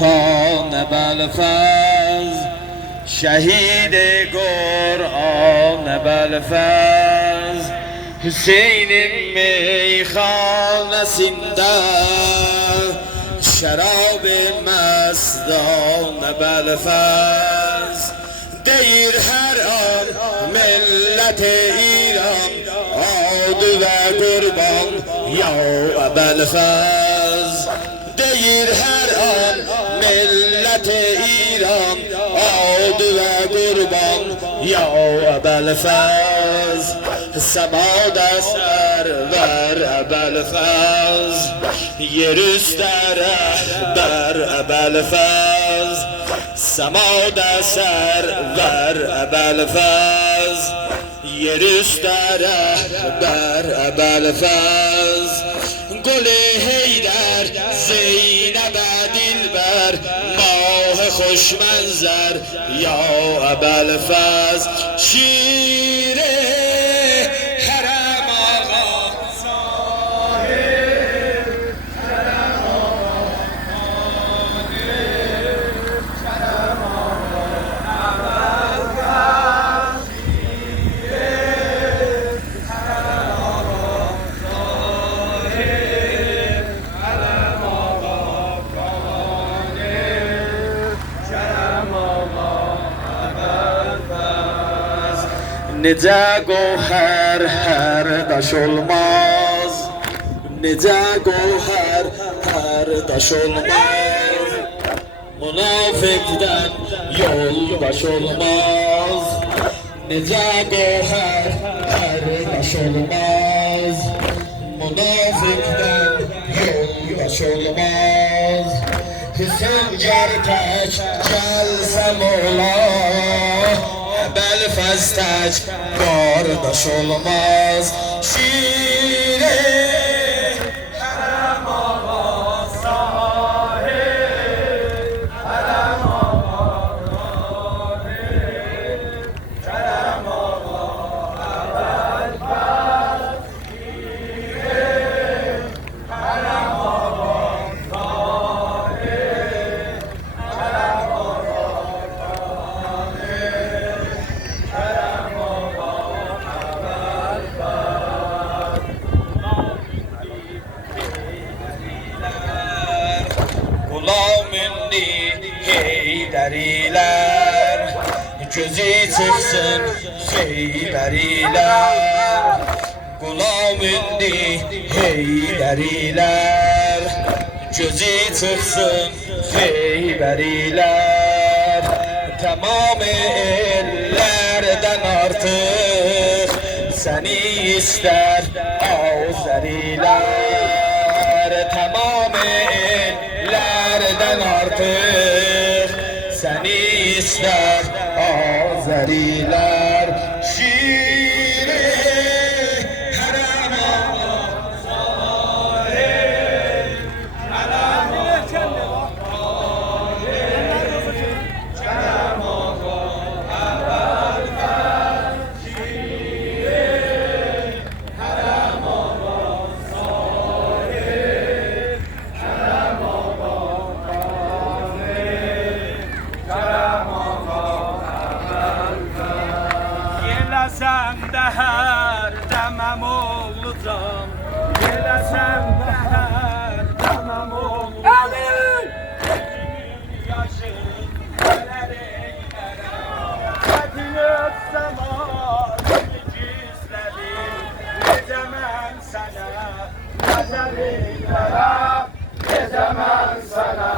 خان بلفز، شهید قرآن بلفز، حسین میخانسینده شراب مستان بلفز. دیر هر آن ملت ایران عاد و قربان یا بلفز. دیر هر آن ملت ایران عاد و قربان یا بلفز. سماد سرور بلفز، یرستر بر بلفز. سماد سرور بلفز، یرستر بر بلفز. گل حیدر زینب دلبر ماه خوش منظر یا بلفز. شیر حرم آقا صاحب، حرم آقا حرم آقا بلفز. شیر حرم آقا صاحب، حرم آقا حرم آقا بلفز. نجا گوهر هر داش olmaz، نجا گوهر هر داش olmaz. Münafıktan yoldaş olmaz. Nece goher her daş olmaz. Münafıktan yoldaş olmaz. Hüsam gertek gelsem ola, Belfaz tac kardeş olmaz. Şire Harem ağa sahip, Harem ağa sahip, Harem ağa Belfaz. Şire Harem ağa sahip, Harem ağa Gulamindi Heyderiler, gözü çıksın Heyderiler. Gulamindi Heyderiler, gözü çıksın Heyderiler. Tamam ellerden artık seni ister Azeriler. Tamam ellerden artık seni ister Azeriler. Şiri Harem ağa sahip, Harem ağa sahip, Harem ağa Belfaz. Şiri Harem ağa sahip, Harem ağa Yeləsəm də hər dəməm olacam, yeləsəm də hər dəməm olacam. Yaşım gələr eylərəm, çətin ötsəm ağrını gizlədim. Necə mən sənə nəzər eylərəm, necə mən sənə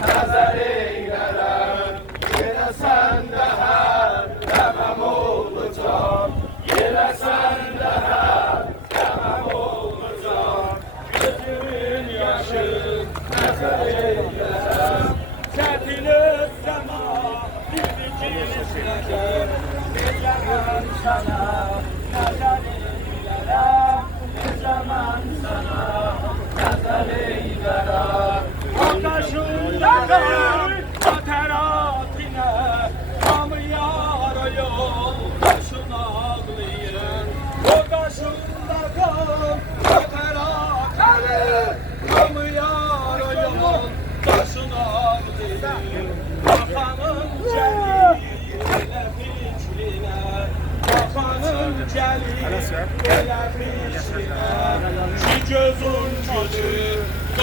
nəzər eylərəm. Yeləsən də hər dəməm olacam, yeləsən də hər dəməm olacam. Gözümün yaşı nəzər eylərəm, çətin ötsəm ağrını gizlədim. Necə mən sənə nəzər eylərəm, necə mən sənə nəzər eylərəm. Qardaşımda qal xətəratına, hamı yar o yoldaşın ağlayır. O qarşımda qal xətəratına, hamı yar o yoldaşın ağlayır.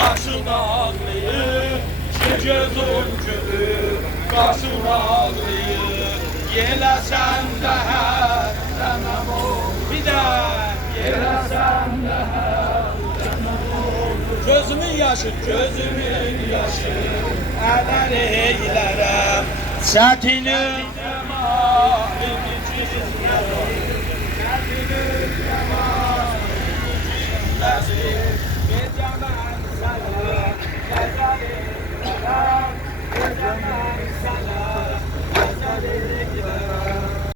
Qaşın ağlayır, ki gözüm gülür. Qaşın ağlayır, yeləsən də hər dənəm ol. Bir də yeləsən də hər dənəm ol. Gözümün yaşı, ədər eylərəm. Çətinim